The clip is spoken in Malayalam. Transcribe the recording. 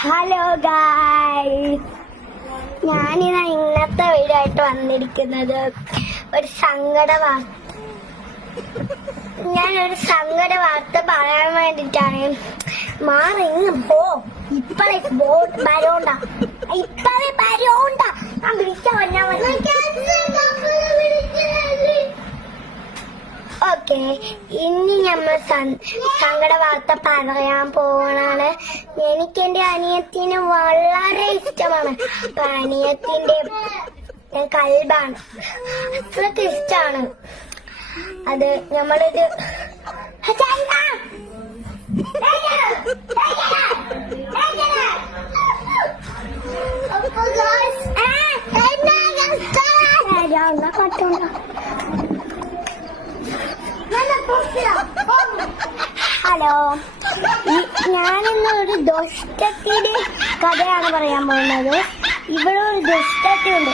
ഹലോ ഗായ് ഞാനിതാ ഇന്നത്തെ വീഡിയോ ആയിട്ട് വന്നിരിക്കുന്നത് ഒരു സങ്കട വാർത്ത ഞാനൊരു സങ്കട വാർത്ത പറയാൻ വേണ്ടിട്ടാണ്. മാറിങ്ങ് പോ. ഇപ്പഴേ ബോട്ട് വരോണ്ട ഇപ്പഴേ വരോണ്ട ഞാൻ വിളിച്ച വന്നാ ഓക്കെ ഇനി നമ്മൾ സങ്കട വാർത്ത പറയാൻ പോകണാണ് എനിക്ക് എന്റെ അനിയത്തിന് വളരെ ഇഷ്ടമാണ്. അപ്പൊ അനിയത്തിന്റെ കൽബാണ്. അത്രയ്ക്ക് ഇഷ്ടമാണ് അത് നമ്മളിത് കട്ടുണ്ടോ ഹലോ. ഞാനിന്ന് ഒരു ദുഷ്ടത്തിന്റെ കഥയാണ് പറയാൻ പോകുന്നത്. ഇവിടെ ഒരു ദുഷ്ടത്തി ഉണ്ട്